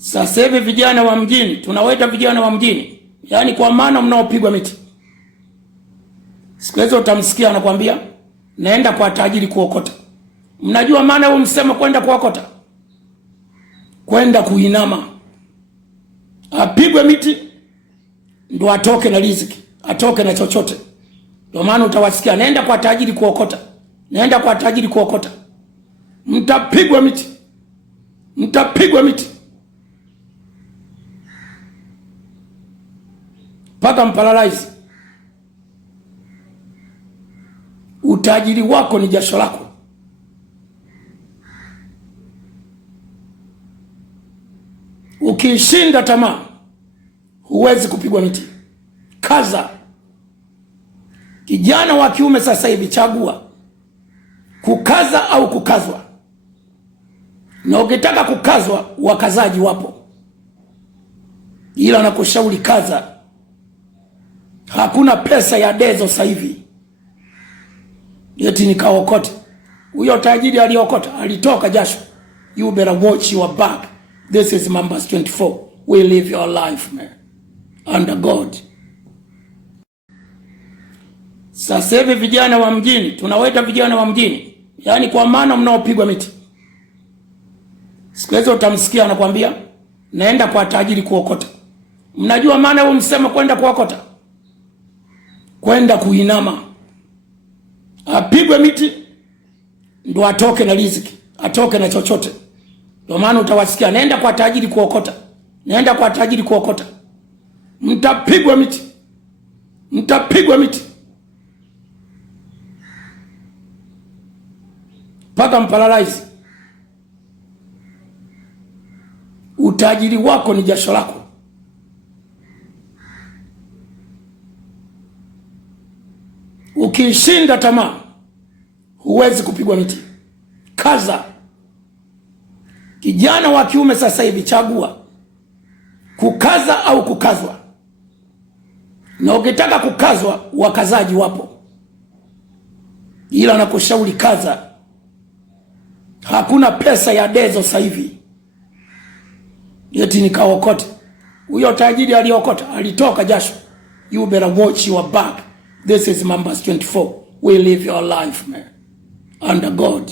Sasa hivi vijana wa mjini, tunawaita vijana wa mjini, yaani kwa maana mnaopigwa miti. Siku hizo utamsikia anakuambia naenda kwa tajiri kuokota. Mnajua maana huo msemo kwenda kuokota? Kwenda kuinama. Apigwe miti ndo atoke na riziki, atoke na chochote. Ndio maana utawasikia naenda kwa tajiri kuokota. Naenda kwa tajiri kuokota. Mtapigwa miti. Mtapigwa miti. Paka mparalyze. Utajiri wako ni jasho lako. Ukishinda tamaa, huwezi kupigwa miti. Kaza. Kijana wa kiume sasa hivi chagua kukaza au kukazwa. Na ukitaka kukazwa, wakazaji wapo. Ila nakushauri kaza. Hakuna pesa ya dezo sasa hivi. Yeti nikaokote. Huyo tajiri aliokota, alitoka jasho. You better watch your back. This is Mambas 24. We live your life, man. Under God. Sasa hivi vijana wa mjini, tunawaita vijana wa mjini, yaani kwa maana mnaopigwa miti. Siku hizo utamsikia anakuambia naenda kwa tajiri kuokota. Mnajua maana huo msemo kwenda kuokota? Kwenda kuinama. Apigwe miti ndo atoke na riziki, atoke na chochote. Ndio maana utawasikia naenda kwa tajiri kuokota. Naenda kwa tajiri kuokota. Mtapigwa miti. Mtapigwa miti. Paka mparalyze. Utajiri wako ni jasho lako. Ukishinda tamaa, huwezi kupigwa miti. Kaza. Kijana wa kiume sasa hivi chagua kukaza au kukazwa. Na ukitaka kukazwa, wakazaji wapo. Ila nakushauri kaza. Hakuna pesa ya dezo sasa hivi. Yeti nikaokote. Huyo tajiri aliokota, alitoka jasho. You better watch your back. This is Mambas 24. We live your life, man. Under God.